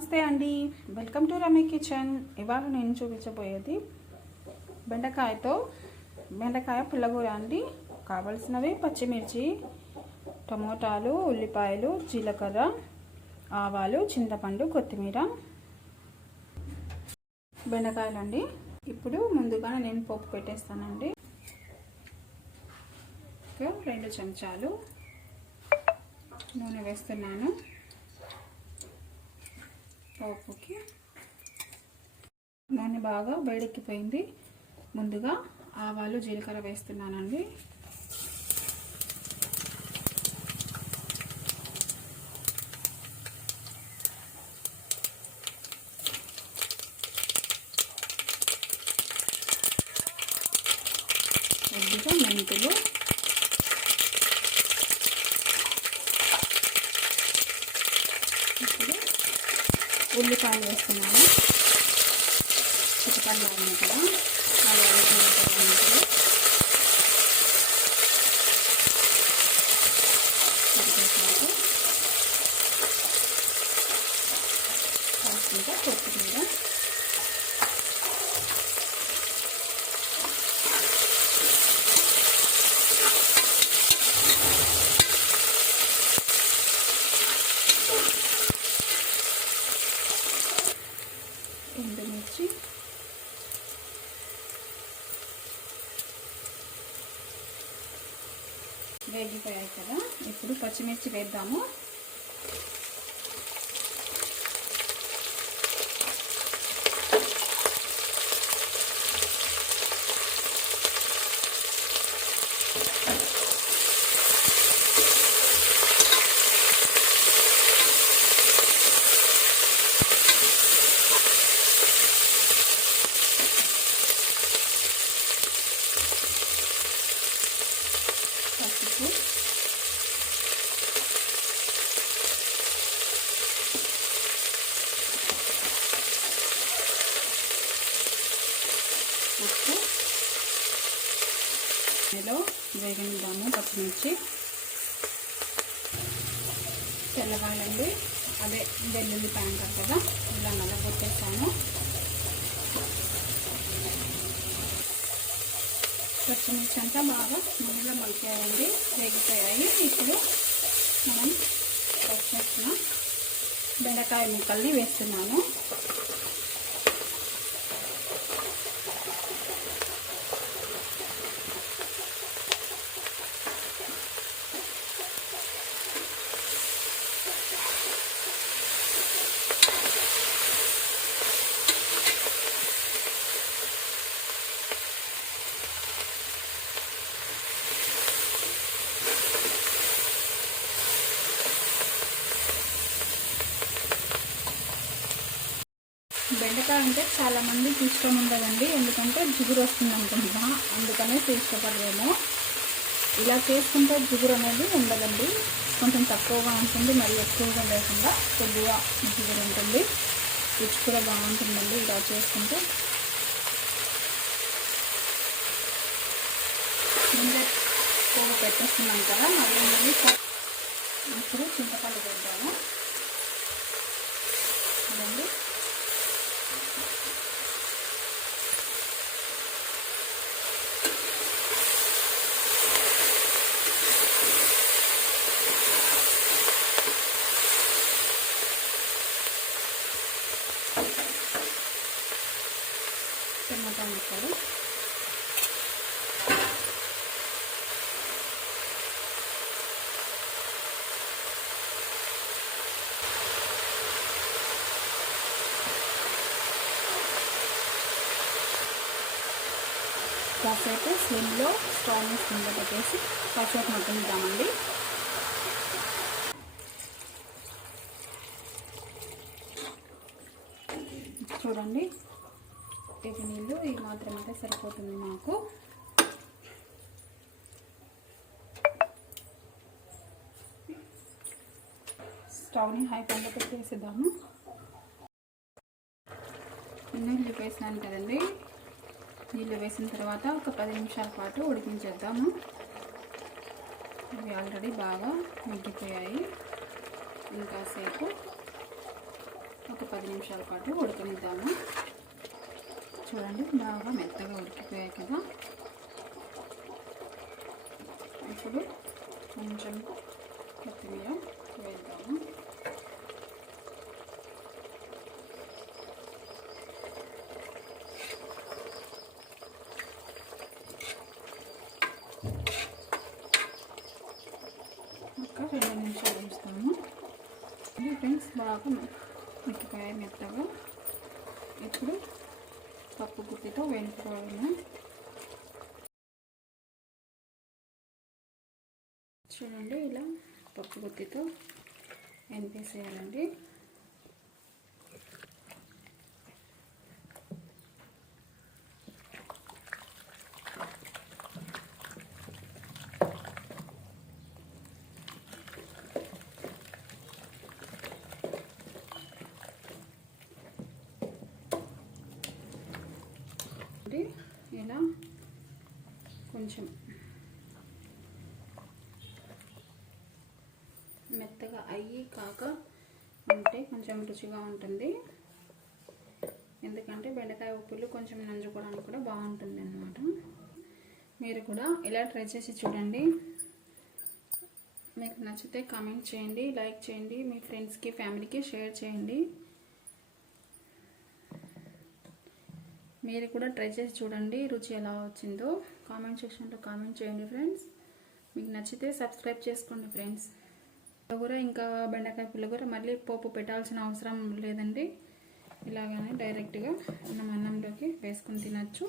నమస్తే అండి, welcome to Ramya kitchen. ఇవాళ నేను చూపించబోయేది బెండకాయ పుల్లగూర అండి. కావలసినవి పచ్చిమిర్చి, టమోటాలు, ఉల్లిపాయలు, జీలకర్ర, ఆవాలు, చింతపండు, కొత్తిమీర, బెండకాయలు అండి. ఇప్పుడు ముందుగా నేను పోపు పెట్టేస్తానండి. 2 చెంచాలు నూనె వేస్తున్నాను. పోపుకి నూనె బాగా వేడెక్కిపోయింది. ముందుగా ఆవాలు, జీలకర్ర వేస్తున్నానండి. కొద్దిగా మెంతులు, ఇప్పుడు ఉల్లిపాయలు వేస్తున్నాను. చిటపట్లాడిన కదా ఆవాలు, జీలకర్ర, మెంతులు, కరివేపాకు, కాకుండా కొత్తిమీర, ఎండుమిర్చి, వేగిపోయాయి కదా. ఇప్పుడు పచ్చిమిర్చి వేద్దాము. పసుపు, ఉప్పు, ఇందులో వేగనిద్దాము. పచ్చిమిర్చి తెల్లవాళ్ళండి, అదే వెల్లుల్లి ప్యాంకర్ కదా, ఇలా నల్లగొట్టేస్తాను. పచ్చిమిర్చి అంతా బాగా నూనెలో మగ్గాయండి, వేగిపోయాయి. ఇప్పుడు మనం కట్ చేసిన బెండకాయ ముక్కల్ని వేస్తున్నాను. బెండకాయ అంటే చాలా మందికి ఇష్టం ఉండదండి, ఎందుకంటే జిగురు వస్తుంది అనుకుంటా, అందుకనేసి ఇష్టపడలేము. ఇలా చేసుకుంటే జిగురు అనేది ఉండదండి, కొంచెం తక్కువగా ఉంటుంది, మరి ఎక్కువగా లేకుండా కొద్దిగా జిగురు ఉంటుంది. రుచి కూడా బాగుంటుందండి ఇలా చేసుకుంటే. ముందే పోగు పెట్టేస్తున్నాం కదా, మళ్ళీ ఇప్పుడు చింతపండు పెడతాము చూడండి. టమాటా ముక్కలు, కాసేపు స్లిమ్లో స్టవ్ని స్లిమ్లో పెట్టేసి కాసేపు మగ్గనిద్దామండి. చూడండి, ఇది నీళ్ళు ఈ మాత్రం అయితే సరిపోతుంది నాకు. స్టవ్ని హై ఫ్లేమ్లో పెట్టేసిద్దాము. నీళ్ళు వేసినాను కదండి, నీళ్ళు వేసిన తర్వాత ఒక 10 నిమిషాల పాటు ఉడికించేద్దాము. ఇవి ఆల్రెడీ బాగా మగ్గిపోయాయి. ఇంకాసేపు ఒక 10 నిమిషాల పాటు ఉడకనిద్దాము. చూడండి బాగా మెత్తగా ఉడికిపోయాయి కదా. ఇప్పుడు కొంచెం కొత్తిమీర వేద్దాము. ఒక 2 నిమిషాలు ఉంచుతాము. ఫ్రెండ్స్ బాగా ఉడికిపోయాయి మెత్తగా. ఇప్పుడు పప్పు గుత్తితో వేయించుకోవాలి. చూడండి ఇలా పప్పు గుత్తితో వేయించేసేయాలండి. ఇలా కొంచెం మెత్తగా అయ్యి కాక ఉంటే కొంచెం రుచిగా ఉంటుంది. ఎందుకంటే బెండకాయ ఉప్పులు కొంచెం నంజుకోవడానికి కూడా బాగుంటుంది అన్నమాట. మీరు కూడా ఇలా ట్రై చేసి చూడండి. మీకు నచ్చితే కామెంట్ చేయండి, లైక్ చేయండి, మీ ఫ్రెండ్స్కి ఫ్యామిలీకి షేర్ చేయండి. మీరు కూడా ట్రై చేసి చూడండి రుచి ఎలా వచ్చిందో కామెంట్ సెక్షన్లో కామెంట్ చేయండి ఫ్రెండ్స్. మీకు నచ్చితే సబ్స్క్రైబ్ చేసుకోండి ఫ్రెండ్స్. పులిహోర ఇంకా బెండకాయ పులిహోర మళ్ళీ పోపు పెట్టాల్సిన అవసరం లేదండి. ఇలాగనే డైరెక్ట్గా మనం అన్నంలోకి వేసుకొని తినచ్చు.